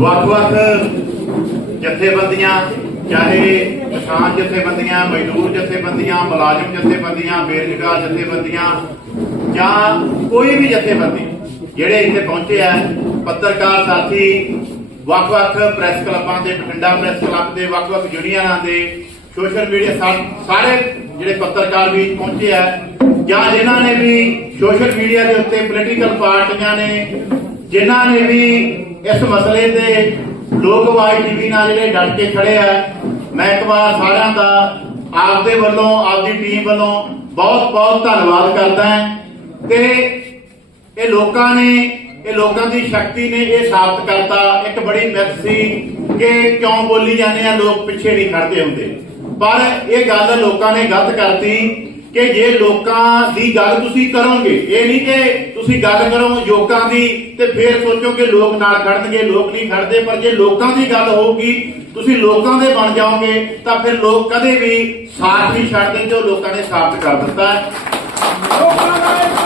ਵੱਖ-ਵੱਖ ਜਥੇਬੰਦੀਆਂ, ਚਾਹੇ ਕਿਸਾਨ ਜਥੇਬੰਦੀਆਂ, ਮਜ਼ਦੂਰ ਜਥੇਬੰਦੀਆਂ, ਮੁਲਾਜ਼ਮ ਜਥੇਬੰਦੀਆਂ, ਬੇਰੁਜ਼ਗਾਰ ਜਥੇਬੰਦੀਆਂ ਜਾਂ ਕੋਈ ਵੀ ਜਥੇਬੰਦੀ ਜਿਹੜੇ ਇੱਥੇ ਪਹੁੰਚੇ ਆ, ਪੱਤਰਕਾਰ ਸਾਥੀ ਵੱਖ-ਵੱਖ ਪ੍ਰੈਸ ਕਲੱਬਾਂ ਦੇ ਬਠਿੰਡਾ ਪ੍ਰੈਸ ਕਲੱਬ ਦੇ, ਵੱਖ-ਵੱਖ ਯੂਨੀਅਨਾਂ ਦੇ, ਸੋਸ਼ਲ ਮੀਡੀਆ ਸਾਰੇ ਜਿਹੜੇ ਪੱਤਰਕਾਰ ਵੀ ਪਹੁੰਚੇ ਆ, ਜਾਂ ਜਿਨ੍ਹਾਂ ਨੇ ਵੀ ਸੋਸ਼ਲ ਮੀਡੀਆ ਦੇ ਉੱਤੇ ਪੋਲੀਟੀਕਲ ਪਾਰਟੀਆਂ ਨੇ, ਜਿਨ੍ਹਾਂ ਨੇ ਵੀ ਇਸ ਮਸਲੇ ਤੇ ਲੋਕਵਾਈ ਟੀਵੀ ਨਾਲ ਜਿਹੜੇ ਡਟ ਕੇ ਖੜੇ ਆ, ਮੈਂ ਇੱਕ ਵਾਰ ਸਾਰਿਆਂ ਦਾ ਆਪਦੇ ਵੱਲੋਂ, ਆਪਦੀ ਟੀਮ ਵੱਲੋਂ ਬਹੁਤ ਬਹੁਤ ਧੰਨਵਾਦ ਕਰਦਾ ਹਾਂ। ਤੇ ਇਹ ਲੋਕਾਂ ਨੇ ਇਹ ਲੋਕਾਂ ਦੀ ਸ਼ਕਤੀ ਨੇ ਇਹ ਸਾਬਤ ਕਰਤਾ। ਇੱਕ ਬੜੀ ਮਿੱਥ ਸੀ ਕਿ ਕਿਉਂ ਬੋਲੀ ਜਾਂਦੇ ਆ, ਲੋਕ ਪਿੱਛੇ ਨਹੀਂ ਖੜਦੇ ਹੁੰਦੇ। ਪਰ ਇਹ ਗੱਲ ਲੋਕਾਂ ਨੇ ਗਲਤ ਕਰਤੀ ਕਿ ਜੇ ਲੋਕਾਂ ਦੀ ਗੱਲ ਤੁਸੀਂ ਕਰੋਗੇ, ਇਹ ਨਹੀਂ ਕਿ ਤੁਸੀਂ ਗੱਲ ਕਰੋ ਯੋਗਾਂ ਦੀ ਤੇ ਫਿਰ ਸੋਚੋ ਕਿ ਲੋਕ ਨਾਲ ਖੜਨਗੇ ਲੋਕ ਨਹੀਂ ਖੜਦੇ ਪਰ ਜੇ ਲੋਕਾਂ ਦੀ ਗੱਲ ਹੋਊਗੀ, ਤੁਸੀਂ ਲੋਕਾਂ ਦੇ ਬਣ ਜਾਓਗੇ, ਤਾਂ ਫਿਰ ਲੋਕ ਕਦੇ ਵੀ ਸਾਥ ਨਹੀਂ ਛੱਡਦੇ ਜੋ ਲੋਕਾਂ ਨੇ ਸਾਬਤ ਕਰ ਦਿੱਤਾ। ਹੈ ਜਿੰਦਾਬਾਦ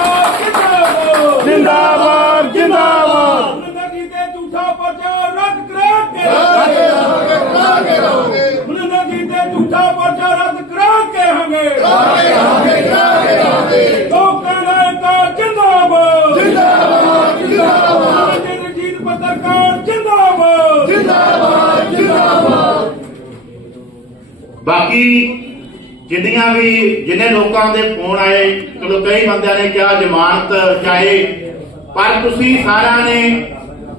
ਬਾਕੀ ਜਿੰਨੀਆਂ ਵੀ, ਜਿੰਨੇ ਲੋਕਾਂ ਦੇ ਫੋਨ ਆਏ, ਚਲੋ ਕਈ ਬੰਦਿਆਂ ਨੇ ਕਿਹਾ ਜ਼ਮਾਨਤ ਚਾਹੇ, ਪਰ ਤੁਸੀਂ ਸਾਰਿਆਂ ਨੇ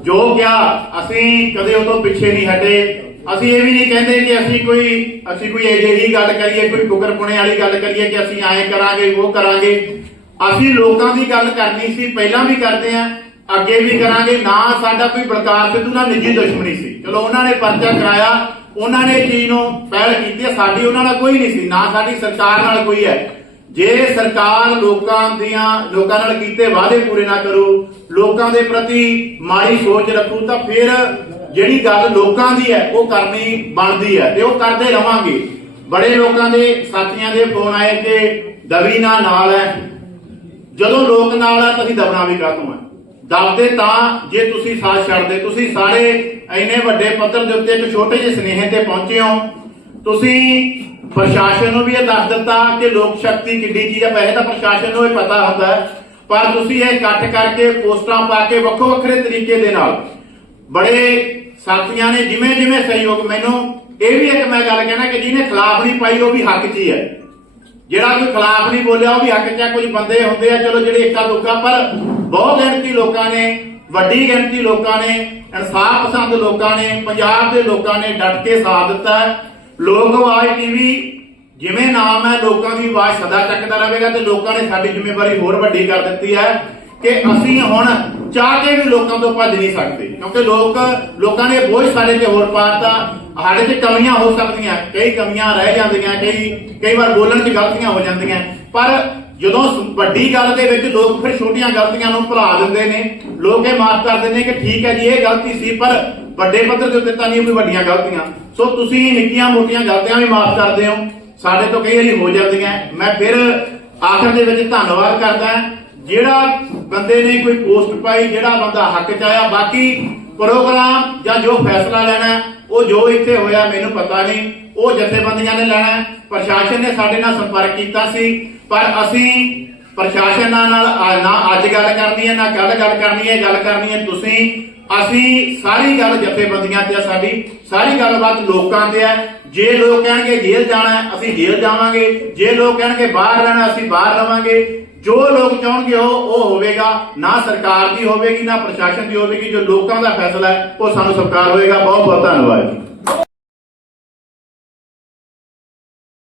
ਜੋ ਕਿਹਾ, ਅਸੀਂ ਕਦੇ ਉਹ ਤੋਂ ਪਿੱਛੇ ਨਹੀਂ ਹਟੇ। ਅਸੀਂ ਇਹ ਵੀ ਨਹੀਂ ਕਹਿੰਦੇ ਕਿ ਅਸੀਂ ਕੋਈ ਅਸੀਂ ਕੋਈ ਅਜਿਹੀ ਗੱਲ ਕਰੀਏ, ਕੋਈ ਕੁਕਰਪੁਣੇ ਵਾਲੀ ਗੱਲ ਕਰੀਏ ਕਿ ਅਸੀਂ ਐਂ ਕਰਾਂਗੇ, ਉਹ ਕਰਾਂਗੇ। ਅਸੀਂ ਲੋਕਾਂ ਦੀ ਗੱਲ ਕਰਨੀ ਸੀ, ਪਹਿਲਾਂ ਵੀ ਕਰਦੇ ਆਂ ਅੱਗੇ ਵੀ ਕਰਾਂਗੇ। ਨਾ ਸਾਡਾ ਕੋਈ ਬਲਕਾਰ ਸਿੱਧੂ ਨਾਲ ਨਿੱਜੀ ਦੁਸ਼ਮਣੀ ਸੀ। ਚਲੋ ਉਹਨਾਂ ਨੇ ਪਰਚਾ ਕਰਾਇਆ ਉਹਨਾਂ ਨੇ ਚੀਜ਼ ਨੂੰ ਪਹਿਲ ਕੀਤੀ ਸਾਡੀ ਉਹਨਾਂ ਨਾਲ ਕੋਈ ਨਹੀਂ ਸੀ, ਨਾ ਸਾਡੀ ਸਰਕਾਰ ਨਾਲ ਕੋਈ ਹੈ। ਜੇ ਸਰਕਾਰ ਲੋਕਾਂ ਦੀਆਂ, ਲੋਕਾਂ ਨਾਲ ਕੀਤੇ ਵਾਅਦੇ ਪੂਰੇ ਨਾ ਕਰੂ, ਲੋਕਾਂ ਦੇ ਪ੍ਰਤੀ ਮਾੜੀ ਸੋਚ ਰੱਖੂ, ਤਾਂ ਫਿਰ ਜਿਹੜੀ ਗੱਲ ਲੋਕਾਂ ਦੀ ਹੈ, ਉਹ ਕਰਨੀ ਬਣਦੀ ਹੈ ਤੇ ਉਹ ਕਰਦੇ ਰਵਾਂਗੇ। ਬੜੇ ਲੋਕਾਂ ਦੇ ਸਾਥੀਆਂ ਦੇ ਫੋਨ ਆਏ ਕਿ ਦਵੀ ਨਾਲ ਨਾਲ ਹੈ। ਜਦੋਂ ਲੋਕ ਨਾਲ ਹੈ ਤਾਂ ਅਸੀਂ ਦਬਣਾ ਵੀ ਕਾਹਤੋਂ ਹੈ। ਦੱਸਦੇ ਤਾਂ ਜੇ ਤੁਸੀਂ ਸਾਥ ਛੱਡਦੇ, ਤੁਸੀਂ ਸਾਰੇ ਇੰਨੇ ਵੱਡੇ ਪੱਧਰ ਦੇ ਉੱਤੇ ਇੱਕ ਛੋਟੇ ਜਿਹੇ ਸਨੇਹ ਤੇ ਪਹੁੰਚੇ ਹੋ। ਤੁਸੀਂ ਪ੍ਰਸ਼ਾਸਨ ਨੂੰ ਵੀ ਇਹ ਦੱਸ ਦਿੱਤਾ ਕਿ ਲੋਕ ਸ਼ਕਤੀ ਕਿੱਡੀ ਚੀਜ਼ ਹੈ ਵੈਸੇ ਤਾਂ ਪ੍ਰਸ਼ਾਸਨ ਨੂੰ ਇਹ ਪਤਾ ਹੁੰਦਾ ਪਰ ਤੁਸੀਂ ਇਹ ਇਕੱਠ ਕਰਕੇ ਪੋਸਟਾਂ ਪਾ ਕੇ ਵੱਖੋ ਵੱਖਰੇ ਤਰੀਕੇ ਦੇ ਨਾਲ ਬੜੇ ਸਾਥੀਆਂ ਨੇ ਜਿਵੇਂ ਜਿਵੇਂ ਸਹਿਯੋਗ ਮੈਨੂੰ, ਇਹ ਵੀ ਇੱਕ ਮੈਂ ਗੱਲ ਕਹਿਣਾ ਕਿ ਜਿਹਨੇ ਖਿਲਾਫ ਨਹੀਂ ਪਾਈ, ਉਹ ਵੀ ਹੱਕ 'ਚ ਹੀ ਹੈ। ਜਿਹੜਾ ਕੋਈ ਖਿਲਾਫ ਨਹੀਂ ਬੋਲਿਆ, ਉਹ ਵੀ ਹੱਕ 'ਚ ਹੈ ਕੁਝ ਬੰਦੇ ਹੁੰਦੇ ਆ, ਚਲੋ ਜਿਹੜੇ ਇੱਕਾ ਦੁੱਕਾ ਪਰ ਬਹੁਤ ਗਿਣਤੀ ਲੋਕਾਂ ਨੇ, ਵੱਡੀ ਗਿਣਤੀ ਲੋਕਾਂ ਨੇ, ਇਨਸਾਫ ਪਸੰਦ ਲੋਕਾਂ ਨੇ, ਪੰਜਾਬ ਦੇ ਲੋਕਾਂ ਨੇ ਡਟ ਕੇ ਸਾਥ ਦਿੱਤਾ ਲੋਕ ਆਵਾਜ਼ ਟੀਵੀ ਜਿਵੇਂ ਨਾਮ ਹੈ, ਲੋਕਾਂ ਦੀ ਆਵਾਜ਼ ਸਦਾ ਚੱਕਦਾ ਰਹੇਗਾ ਤੇ ਲੋਕਾਂ ਨੇ ਸਾਡੀ ਜ਼ਿੰਮੇਵਾਰੀ ਹੋਰ ਵੱਡੀ ਕਰ ਦਿੱਤੀ ਹੈ ਕਿ ਅਸੀਂ ਹੁਣ ਚਾਹ ਕੇ ਵੀ ਲੋਕਾਂ ਤੋਂ ਭੱਜ ਨਹੀਂ ਸਕਦੇ। ਕਿਉਂਕਿ ਲੋਕ, ਲੋਕਾਂ ਨੇ ਬੋਝ ਸਾਡੇ ਤੇ ਹੋਰ ਪਾਤਾ। ਸਾਡੇ 'ਚ ਕਮੀਆਂ ਹੋ ਸਕਦੀਆਂ, ਕਈ ਕਮੀਆਂ ਰਹਿ ਜਾਂਦੀਆਂ, ਕਈ ਕਈ ਵਾਰ ਬੋਲਣ 'ਚ ਗਲਤੀਆਂ ਹੋ ਜਾਂਦੀਆਂ। ਪਰ ਜਦੋਂ ਵੱਡੀ ਗੱਲ ਦੇ ਵਿੱਚ ਲੋਕ ਫਿਰ ਛੋਟੀਆਂ ਗਲਤੀਆਂ ਨੂੰ ਭੁਲਾ ਦਿੰਦੇ ਨੇ, ਲੋਕ ਇਹ ਮਾਫ ਕਰ ਦਿੰਦੇ ਨੇ ਕਿ ਠੀਕ ਹੈ ਜੀ, ਇਹ ਗਲਤੀ ਸੀ, ਪਰ ਵੱਡੇ ਪੱਧਰ ਦੇ ਉੱਤੇ ਤਾਂ ਨਹੀਂ ਕੋਈ ਵੱਡੀਆਂ ਗਲਤੀਆਂ। ਸੋ ਤੁਸੀਂ ਨਿੱਕੀਆਂ ਮੋਟੀਆਂ ਗਲਤੀਆਂ ਵੀ ਮਾਫ ਕਰਦੇ ਹੋ, ਸਾਡੇ ਤੋਂ ਕਈ ਵਾਰੀ ਹੋ ਜਾਂਦੀਆਂ। ਮੈਂ ਫਿਰ ਆਖਰ ਦੇ ਵਿੱਚ ਧੰਨਵਾਦ ਕਰਦਾ ਜਿਹੜਾ ਬੰਦੇ ਨੇ ਕੋਈ ਪੋਸਟ ਪਾਈ, ਜਿਹੜਾ ਬੰਦਾ ਹੱਕ ਚ ਆਇਆ, ਬਾਕੀ ਪ੍ਰੋਗਰਾਮ ਜਾਂ ਜੋ ਫੈਸਲਾ ਲੈਣਾ, ਉਹ ਜੋ ਇੱਥੇ ਹੋਇਆ, ਮੈਨੂੰ ਪਤਾ ਨਹੀਂ। ਉਹ ਜਥੇਬੰਦੀਆਂ ਨੇ ਲੈਣਾ ਪ੍ਰਸ਼ਾਸਨ ਨੇ ਸਾਡੇ ਨਾਲ ਸੰਪਰਕ ਕੀਤਾ ਸੀ, ਪਰ ਅਸੀਂ ਪ੍ਰਸ਼ਾਸਨ ਨਾਲ ਨਾ ਅੱਜ ਗੱਲ ਕਰਨੀ ਹੈ, ਨਾ ਕੱਲ ਗੱਲ ਕਰਨੀ ਹੈ ਗੱਲ ਕਰਨੀ ਹੈ ਤੁਸੀਂ। ਅਸੀਂ ਸਾਰੀ ਗੱਲ ਜਥੇਬੰਦੀਆਂ ਤੇ ਸਾਡੀ ਸਾਰੀ ਗੱਲਬਾਤ ਲੋਕਾਂ ਤੇ ਹੈ ਜੇ ਲੋਕ ਕਹਿਣਗੇ ਜੇਲ੍ਹ ਜਾਣਾ ਅਸੀਂ ਜੇਲ੍ਹ ਜਾਵਾਂਗੇ। ਜੇ ਲੋਕ ਕਹਿਣਗੇ ਬਾਹਰ ਰਹਿਣਾ ਅਸੀਂ ਬਾਹਰ ਰਵਾਂਗੇ। ਜੋ ਲੋਕ ਚਾਹਣਗੇ ਉਹ ਉਹ ਹੋਵੇਗਾ। ਨਾ ਸਰਕਾਰ ਦੀ ਹੋਵੇਗੀ, ਨਾ ਪ੍ਰਸ਼ਾਸਨ ਦੀ ਹੋਵੇਗੀ। ਜੋ ਲੋਕਾਂ ਦਾ ਫੈਸਲਾ ਹੈ, ਉਹ ਸਾਨੂੰ ਸਤਿਕਾਰ ਹੋਏਗਾ। ਬਹੁਤ ਬਹੁਤ ਧੰਨਵਾਦ ਜੀ।